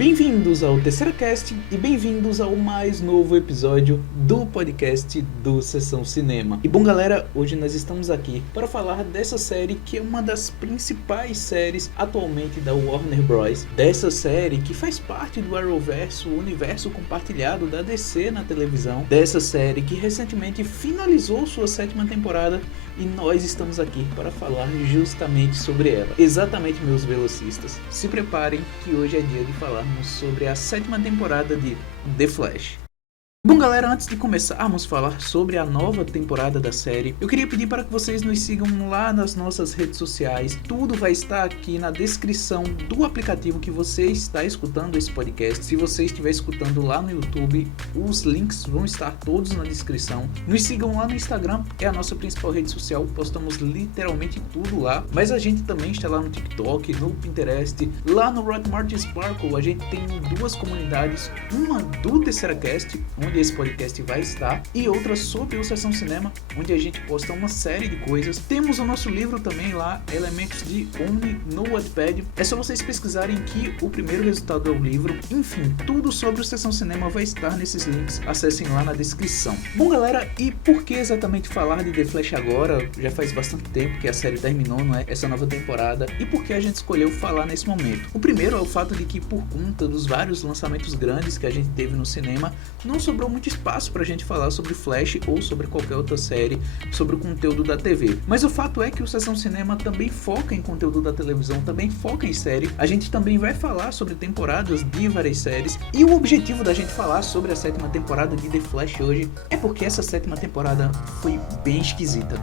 Bem-vindos ao TerceiraCast e bem-vindos ao mais novo episódio do podcast do Sessão Cinema. E bom galera, hoje nós estamos aqui para falar dessa série que é uma das principais séries atualmente da Warner Bros. Dessa série que faz parte do Arrowverso, o universo compartilhado da DC na televisão. Dessa série que recentemente finalizou sua 7ª temporada e nós estamos aqui para falar justamente sobre ela. Exatamente, meus velocistas. Se preparem que hoje é dia de falarmos sobre a 7ª temporada de The Flash. Bom galera, antes de começarmos a falar sobre a nova temporada da série, eu queria pedir para que vocês nos sigam lá nas nossas redes sociais. Tudo vai estar aqui na descrição do aplicativo que você está escutando esse podcast. Se você estiver escutando lá no YouTube, os links vão estar todos na descrição. Nos sigam lá no Instagram, é a nossa principal rede social, postamos literalmente tudo lá. Mas a gente também está lá no TikTok, no Pinterest, lá no Hotmart Sparkle. A gente tem duas comunidades, uma do TerceiraCast, onde esse podcast vai estar, e outra sobre o Sessão Cinema, onde a gente posta uma série de coisas. Temos o nosso livro também lá, Elementos de Omni, no Wattpad. É só vocês pesquisarem que o primeiro resultado é o livro. Enfim, tudo sobre o Sessão Cinema vai estar nesses links, acessem lá na descrição. Bom galera, e por que exatamente falar de The Flash agora? Já faz bastante tempo que a série terminou, não é? Essa nova temporada. E por que a gente escolheu falar nesse momento? O primeiro é o fato de que, por conta dos vários lançamentos grandes que a gente teve no cinema, não sobrou muito espaço pra gente falar sobre Flash ou sobre qualquer outra série, sobre o conteúdo da TV. Mas o fato é que o Sessão Cinema também foca em conteúdo da televisão, também foca em série. A gente também vai falar sobre temporadas de várias séries. E o objetivo da gente falar sobre a 7ª temporada de The Flash hoje é porque essa 7ª temporada foi bem esquisita.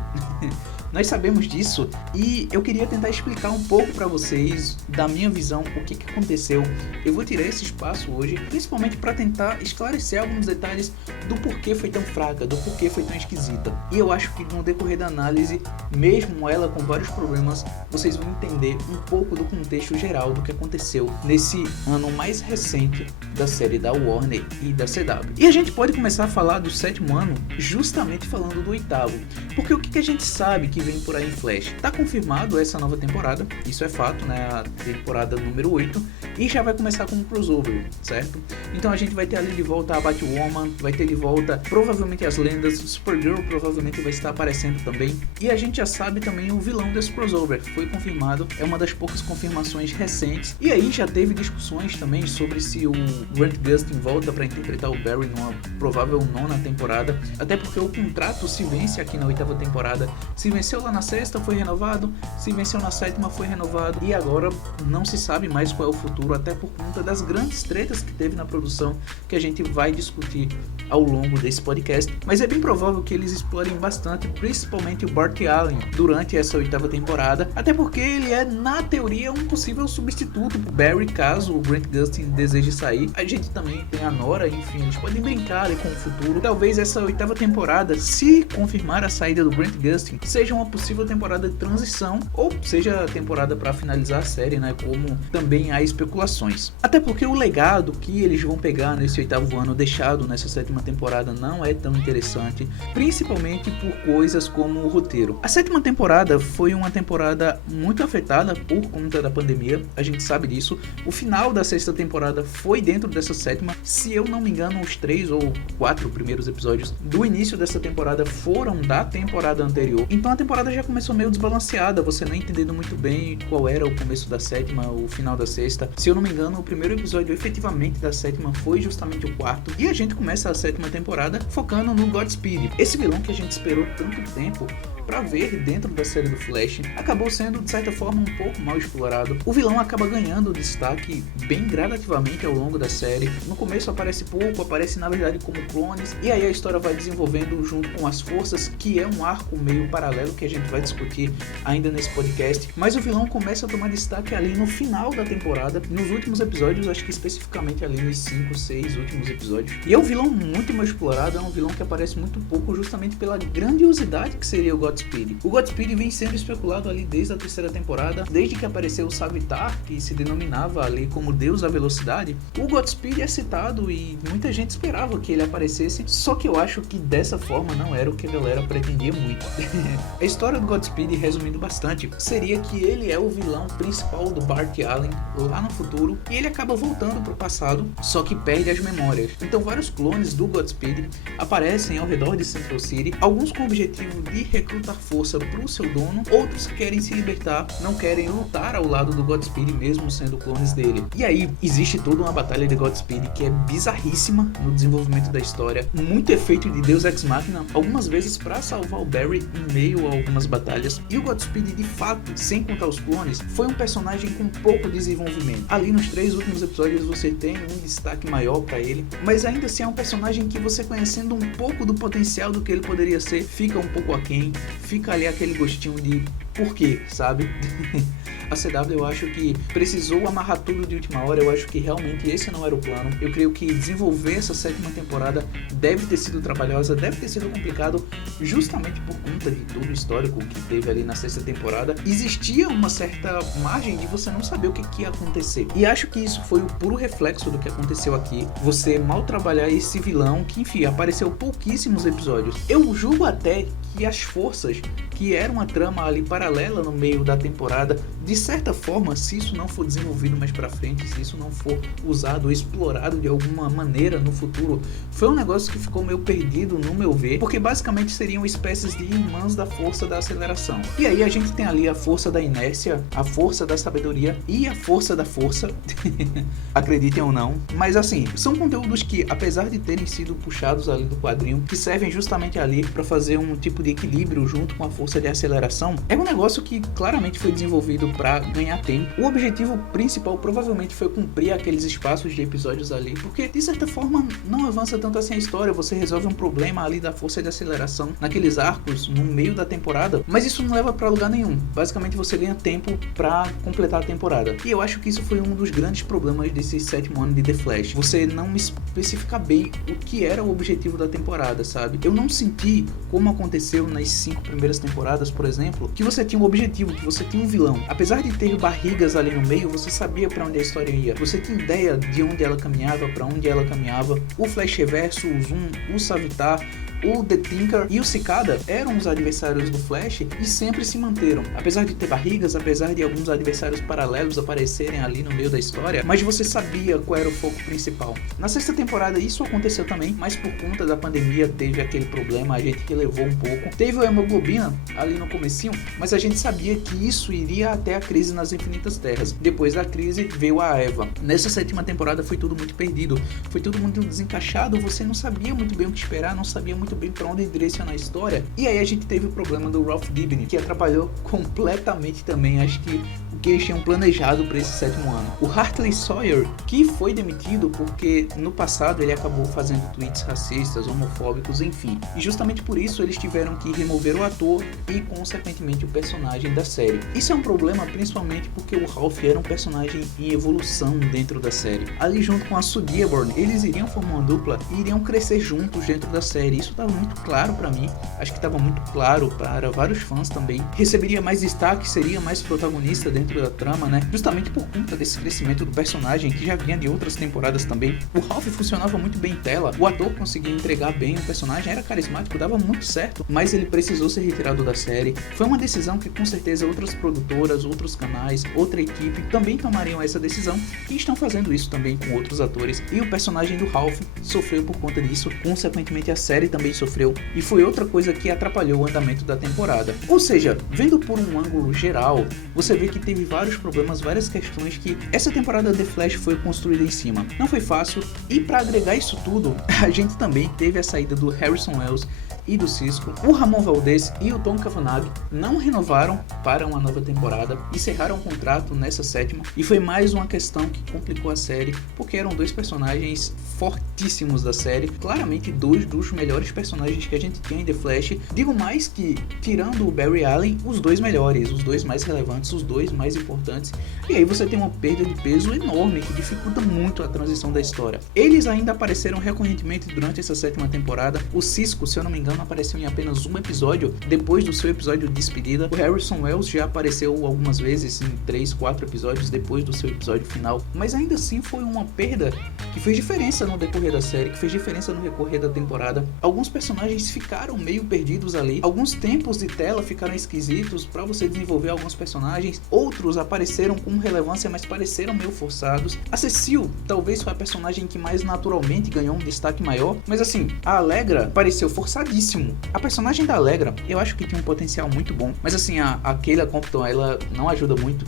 Nós sabemos disso e eu queria tentar explicar um pouco para vocês, da minha visão, o que aconteceu. Eu vou tirar esse espaço hoje, principalmente para tentar esclarecer alguns detalhes do porquê foi tão fraca, do porquê foi tão esquisita. E eu acho que no decorrer da análise, mesmo ela com vários problemas, vocês vão entender um pouco do contexto geral do que aconteceu nesse ano mais recente da série da Warner e da CW. E a gente pode começar a falar do 7º ano justamente falando do 8º, porque o que a gente sabe que vem por aí em Flash? Tá confirmado essa nova temporada, isso é fato, né? A temporada número 8, e já vai começar com um crossover, certo? Então a gente vai ter ali de volta a Batwoman, vai ter de volta provavelmente as lendas, Supergirl provavelmente vai estar aparecendo também, e a gente já sabe também o vilão desse crossover, foi confirmado, é uma das poucas confirmações recentes, e aí já teve discussões também sobre se o Grant Gustin volta para interpretar o Barry numa provável 9ª temporada, até porque o contrato se vence aqui na 8ª temporada, se venceu lá na 6ª foi renovado, se venceu na 7ª foi renovado, e agora não se sabe mais qual é o futuro, até por conta das grandes tretas que teve na produção, que a gente vai discutir ao longo desse podcast. Mas é bem provável que eles explorem bastante, principalmente o Bart Allen, durante essa 8ª temporada, até porque ele é, na teoria, um possível substituto pro Barry, caso o Grant Gustin deseje sair. A gente também tem a Nora, enfim, eles podem brincar ali com o futuro. Talvez essa 8ª temporada, se confirmar a saída do Grant Gustin, seja uma possível temporada de transição, ou seja a temporada para finalizar a série, né, como também há especulações. Até porque o legado que eles vão pegar nesse 8º ano deixado nessa 7ª temporada não é tão interessante, principalmente por coisas como o roteiro. A 7ª temporada foi uma temporada muito afetada por conta da pandemia, a gente sabe disso. O final da 6ª temporada foi dentro dessa 7ª, se eu não me engano os 3 ou 4 primeiros episódios do início dessa temporada foram da temporada anterior, então a temporada já começou meio desbalanceada, você não entendendo muito bem qual era o começo da 7ª, o final da 6ª. Se eu não me engano, o primeiro episódio efetivamente da 7ª foi justamente o 4º, e a gente começa a 7ª temporada focando no Godspeed, esse vilão que a gente esperou tanto tempo para ver dentro da série do Flash, acabou sendo de certa forma um pouco mal explorado. O vilão acaba ganhando destaque bem gradativamente ao longo da série. No começo aparece pouco, aparece na verdade como clones, e aí a história vai desenvolvendo junto com as forças, que é um arco meio paralelo que a gente vai discutir ainda nesse podcast. Mas o vilão começa a tomar destaque ali no final da temporada, nos últimos episódios, acho que especificamente ali nos 5, 6 últimos episódios. E é um vilão muito mal explorado, é um vilão que aparece muito pouco justamente pela grandiosidade que seria o God Godspeed. O Godspeed vem sendo especulado ali desde a terceira temporada, desde que apareceu o Savitar, que se denominava ali como Deus da Velocidade. O Godspeed é citado e muita gente esperava que ele aparecesse, só que eu acho que dessa forma não era o que a galera pretendia muito. A história do Godspeed, resumindo bastante, seria que ele é o vilão principal do Bart Allen lá no futuro, e ele acaba voltando pro passado, só que perde as memórias. Então vários clones do Godspeed aparecem ao redor de Central City, alguns com o objetivo de recrutar força pro seu dono, outros querem se libertar, não querem lutar ao lado do Godspeed mesmo sendo clones dele. E aí existe toda uma batalha de Godspeed que é bizarríssima no desenvolvimento da história, muito efeito de Deus Ex Machina, algumas vezes para salvar o Barry em meio a algumas batalhas. E o Godspeed, de fato, sem contar os clones, foi um personagem com pouco desenvolvimento. Ali nos 3 últimos episódios você tem um destaque maior para ele, mas ainda assim é um personagem que você, conhecendo um pouco do potencial do que ele poderia ser, fica um pouco aquém, fica ali aquele gostinho de por quê, sabe? A CW eu acho que precisou amarrar tudo de última hora, eu acho que realmente esse não era o plano. Eu creio que desenvolver essa 7ª temporada deve ter sido trabalhosa, deve ter sido complicado, justamente por conta de todo o histórico que teve ali na 6ª temporada. Existia uma certa margem de você não saber o que ia acontecer. E acho que isso foi o puro reflexo do que aconteceu aqui. Você mal trabalhar esse vilão que, enfim, apareceu pouquíssimos episódios. Eu julgo até que as forças, que era uma trama ali paralela no meio da temporada, de certa forma, se isso não for desenvolvido mais pra frente, se isso não for usado ou explorado de alguma maneira no futuro, foi um negócio que ficou meio perdido no meu ver, porque basicamente seriam espécies de irmãs da força da aceleração. E aí a gente tem ali a força da inércia, a força da sabedoria e a força da força, acreditem ou não, mas assim, são conteúdos que, apesar de terem sido puxados ali do quadrinho, que servem justamente ali pra fazer um tipo de equilíbrio junto com a força de aceleração, é um negócio que claramente foi desenvolvido para ganhar tempo. O objetivo principal provavelmente foi cumprir aqueles espaços de episódios ali, porque de certa forma não avança tanto assim a história, você resolve um problema ali da força de aceleração naqueles arcos no meio da temporada, mas isso não leva para lugar nenhum. Basicamente você ganha tempo para completar a temporada. E eu acho que isso foi um dos grandes problemas desse 7º ano de The Flash. Você não especifica bem o que era o objetivo da temporada, sabe? Eu não senti, como aconteceu nas 5 primeiras temporadas, por exemplo, que você tinha um objetivo, que você tinha um vilão. Apesar de ter barrigas ali no meio, você sabia para onde a história ia. Você tinha ideia de onde ela caminhava, para onde ela caminhava. O Flash Reverso, o Zoom, o Savitar, o The Tinker e o Cicada eram os adversários do Flash e sempre se manteram. Apesar de ter barrigas, apesar de alguns adversários paralelos aparecerem ali no meio da história, mas você sabia qual era o foco principal. Na 6ª temporada isso aconteceu também, mas por conta da pandemia teve aquele problema, a gente relevou um pouco. Teve o hemoglobina ali no comecinho, mas a gente sabia que isso iria até a crise nas Infinitas Terras. Depois da crise veio a Eva. Nessa 7ª temporada foi tudo muito perdido, foi tudo muito desencaixado, você não sabia muito bem o que esperar, não sabia muito bem para onde direcionar a história. E aí a gente teve o problema do Ralph Dibny, que atrapalhou completamente também, acho que o que eles tinham planejado para esse 7º ano. O Hartley Sawyer, que foi demitido porque no passado ele acabou fazendo tweets racistas, homofóbicos, enfim. E justamente por isso eles tiveram que remover o ator e consequentemente o personagem da série. Isso é um problema principalmente porque o Ralph era um personagem em evolução dentro da série. Ali junto com a Sue Dearborn, eles iriam formar uma dupla e iriam crescer juntos dentro da série. Isso estava muito claro para mim, acho que estava muito claro para vários fãs também. Receberia mais destaque, seria mais protagonista dentro da trama, né? Justamente por conta desse crescimento do personagem que já vinha de outras temporadas também. O Ralph funcionava muito bem em tela, o ator conseguia entregar bem o personagem, era carismático, dava muito certo, mas ele precisou ser retirado da série. Foi uma decisão que com certeza outras produtoras, outros canais, outra equipe também tomariam essa decisão e estão fazendo isso também com outros atores. E o personagem do Ralph sofreu por conta disso, consequentemente a série também sofreu, e foi outra coisa que atrapalhou o andamento da temporada. Ou seja, vendo por um ângulo geral, você vê que teve vários problemas, várias questões que essa temporada The Flash foi construída em cima. Não foi fácil, e para agregar isso tudo, a gente também teve a saída do Harrison Wells e do Cisco. O Ramon Valdez e o Tom Cavanagh não renovaram para uma nova temporada, encerraram o contrato nessa 7ª, e foi mais uma questão que complicou a série, porque eram dois personagens fortíssimos da série, claramente dois dos melhores personagens que a gente tinha em The Flash. Digo mais que, tirando o Barry Allen, os dois melhores, os dois mais relevantes, os dois mais importantes, e aí você tem uma perda de peso enorme que dificulta muito a transição da história. Eles ainda apareceram recorrentemente durante essa 7ª temporada. O Cisco, se eu não me engano, não apareceu em apenas um episódio depois do seu episódio de despedida. O Harrison Wells já apareceu algumas vezes em 3, 4 episódios depois do seu episódio final, mas ainda assim foi uma perda que fez diferença no decorrer da série, que fez diferença no decorrer da temporada. Alguns personagens ficaram meio perdidos ali, alguns tempos de tela ficaram esquisitos para você desenvolver alguns personagens, outros apareceram com relevância, mas pareceram meio forçados. A Cecile talvez foi a personagem que mais naturalmente ganhou um destaque maior, mas assim, a Allegra pareceu forçadíssimo. A personagem da Allegra, eu acho que tinha um potencial muito bom, mas assim, a Kayla Compton, ela não ajuda muito.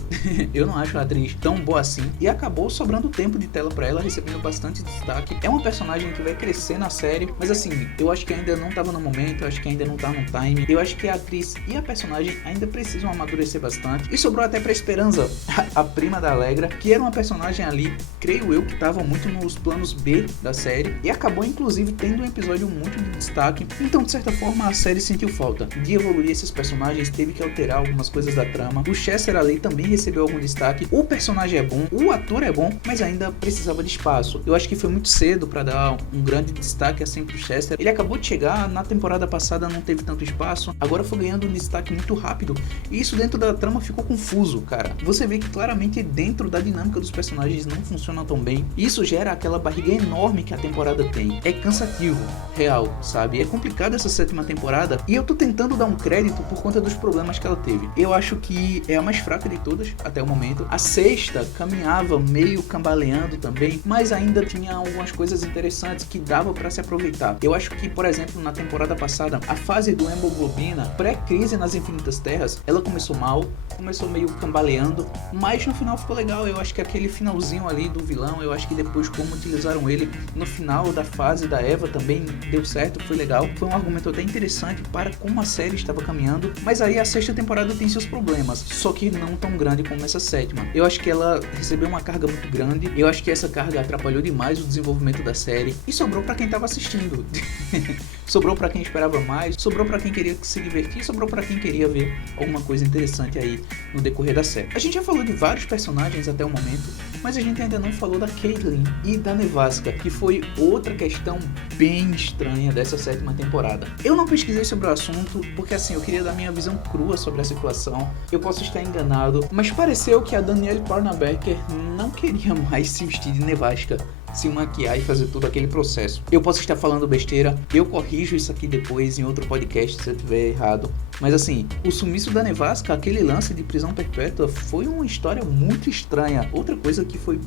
Eu não acho a atriz tão boa assim, e acabou sobrando tempo de tela pra ela, recebendo bastante destaque. É uma personagem que vai crescer na série, mas assim, eu acho que ainda não tava no momento, eu acho que ainda não tá no time, eu acho que a atriz e a personagem ainda precisam amadurecer bastante, e sobrou até pra Esperanza, a prima da Allegra, que era uma personagem ali, creio eu, que tava muito nos planos B da série, e acabou inclusive tendo um episódio muito de destaque. Então, de certa forma, a série sentiu falta de evoluir esses personagens, teve que alterar algumas coisas da trama. O Chester ali também recebeu algum destaque, o personagem é bom, o ator é bom, mas ainda precisava de espaço. Eu acho que foi muito cedo para dar um grande destaque assim pro Chester. Ele acabou de chegar, na temporada passada não teve tanto espaço, agora foi ganhando um destaque muito rápido, e isso dentro da trama ficou confuso, cara. Você vê que claramente dentro da dinâmica dos personagens não funciona tão bem, e isso gera aquela barriga enorme que a temporada tem. É cansativo, real, sabe? É complicado essa 7ª temporada, e eu tô tentando dar um crédito por conta dos problemas que ela teve. Eu acho que é a mais fraca de todas até o momento. A 6ª caminhava meio cambaleando também, mas ainda tinha algumas coisas interessantes que dava pra se aproveitar. Eu acho que, por exemplo, na temporada passada, a fase do hemoglobina, pré-crise nas Infinitas Terras, ela começou mal, começou meio cambaleando, mas no final ficou legal. Eu acho que aquele finalzinho ali do vilão, eu acho que depois como utilizaram ele no final da fase da Eva também deu certo, foi legal. Foi um argumento até interessante para como a série estava caminhando, mas aí a 6ª temporada tem seus problemas, só que não tão grande como essa 7ª. Eu acho que ela recebeu uma carga muito grande, eu acho que essa carga atrapalhou demais o desenvolvimento da série, e sobrou para quem estava assistindo. Sobrou para quem esperava mais, sobrou para quem queria se divertir, sobrou para quem queria ver alguma coisa interessante aí no decorrer da série. A gente já falou de vários personagens até o momento, mas a gente ainda não falou da Caitlyn e da Nevasca, que foi outra questão bem estranha dessa 7ª temporada. Eu não pesquisei sobre o assunto, porque assim, eu queria dar minha visão crua sobre a situação. Eu posso estar enganado, mas pareceu que a Danielle Parnabaker não queria mais se vestir de Nevasca, se maquiar e fazer todo aquele processo. Eu posso estar falando besteira, eu corrijo isso aqui depois em outro podcast se eu tiver errado, mas assim, o sumiço da Nevasca, aquele lance de prisão perpétua, foi uma história muito estranha. Outra coisa que foi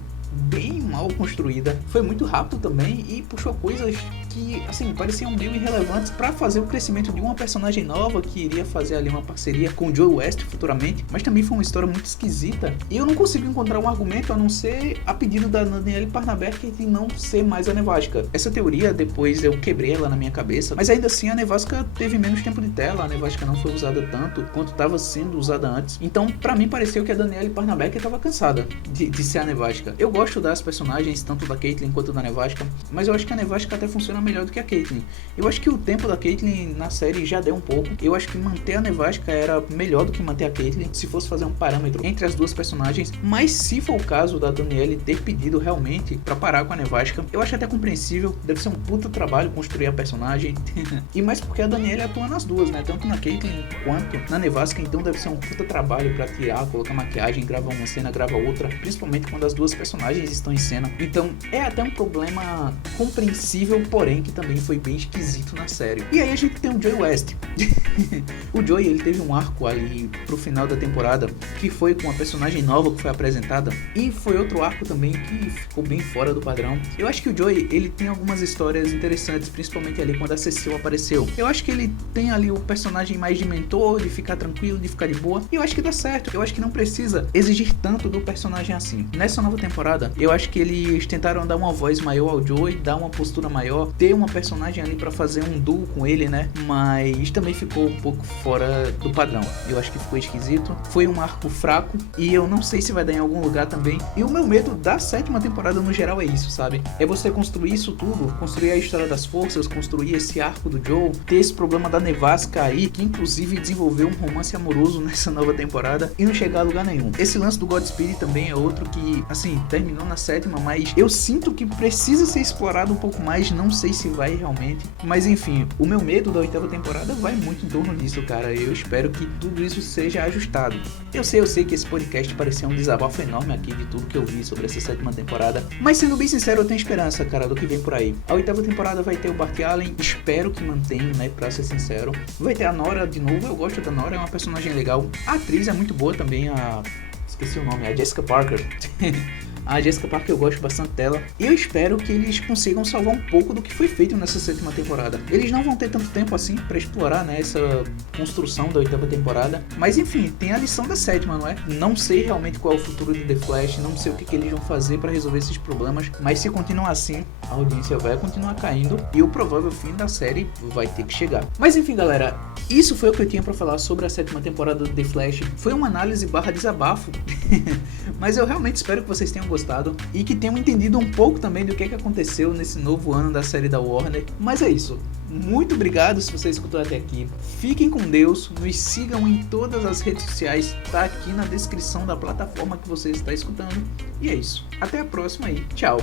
bem mal construída, foi muito rápido também e puxou coisas que, assim, pareciam meio irrelevantes para fazer o crescimento de uma personagem nova que iria fazer ali uma parceria com o Joe West futuramente, mas também foi uma história muito esquisita e eu não consigo encontrar um argumento a não ser a pedido da Danielle Parnabaker de não ser mais a Nevasca. Essa teoria depois eu quebrei ela na minha cabeça, mas ainda assim a Nevasca teve menos tempo de tela, a Nevasca não foi usada tanto quanto estava sendo usada antes, então para mim pareceu que a Danielle Parnabaker estava cansada de ser a Nevasca. Eu gosto das personagens, tanto da Caitlyn quanto da Nevasca, mas eu acho que a Nevasca até funciona melhor do que a Caitlyn. Eu acho que o tempo da Caitlyn na série já deu um pouco. Eu acho que manter a Nevasca era melhor do que manter a Caitlyn, se fosse fazer um parâmetro entre as duas personagens, mas se for o caso da Danielle ter pedido realmente pra parar com a Nevasca, eu acho até compreensível, deve ser um puta trabalho construir a personagem, e mais porque a Danielle atua nas duas, né, tanto na Caitlyn quanto na Nevasca, então deve ser um puta trabalho pra tirar, colocar maquiagem, gravar uma cena, gravar outra, principalmente quando as duas personagens estão em cena. Então é até um problema compreensível, porém que também foi bem esquisito na série. E aí a gente tem o Joey West. O Joey, ele teve um arco ali pro final da temporada que foi com a personagem nova que foi apresentada, e foi outro arco também que ficou bem fora do padrão. Eu acho que o Joey, ele tem algumas histórias interessantes, principalmente ali quando a Cecile apareceu. Eu acho que ele tem ali o personagem mais de mentor, de ficar tranquilo, de ficar de boa, e eu acho que dá certo. Eu acho que não precisa exigir tanto do personagem assim. Nessa nova temporada, eu acho que eles tentaram dar uma voz maior ao Joey, dar uma postura maior, ter uma personagem ali pra fazer um duo com ele, né? Mas também ficou um pouco fora do padrão. Eu acho que ficou esquisito. Foi um arco fraco e eu não sei se vai dar em algum lugar também. E o meu medo da 7ª temporada no geral é isso, sabe? É você construir isso tudo, construir a história das forças, construir esse arco do Joe, ter esse problema da Nevasca aí, que inclusive desenvolveu um romance amoroso nessa nova temporada e não chegar a lugar nenhum. Esse lance do Godspeed também é outro que, assim, terminou na 7ª, mas eu sinto que precisa ser explorado um pouco mais, não sei sei se vai realmente. Mas enfim, o meu medo da 8ª temporada vai muito em torno disso, cara. Eu espero que tudo isso seja ajustado. Eu sei que esse podcast parecia um desabafo enorme aqui de tudo que eu vi sobre essa 7ª temporada. Mas sendo bem sincero, eu tenho esperança, cara, do que vem por aí. A 8ª temporada vai ter o Bart Allen, espero que mantenha, né, pra ser sincero. Vai ter a Nora de novo, eu gosto da Nora, é uma personagem legal. A atriz é muito boa também, esqueci o nome, a Jessica Parker. A Jessica Parker eu gosto bastante dela. E eu espero que eles consigam salvar um pouco do que foi feito nessa 7ª temporada. Eles não vão ter tanto tempo assim pra explorar, né, essa construção da 8ª temporada. Mas enfim, tem a lição da 7ª, não é? Não sei realmente qual é o futuro de The Flash, não sei o que eles vão fazer pra resolver esses problemas. Mas se continuar assim, a audiência vai continuar caindo e o provável fim da série vai ter que chegar. Mas enfim, galera, isso foi o que eu tinha pra falar sobre a 7ª temporada do The Flash. Foi uma análise / desabafo. Mas eu realmente espero que vocês tenham gostado e que tenham entendido um pouco também do que aconteceu nesse novo ano da série da Warner. Mas é isso. Muito obrigado se você escutou até aqui. Fiquem com Deus, nos sigam em todas as redes sociais, tá aqui na descrição da plataforma que você está escutando. E é isso. Até a próxima aí. Tchau.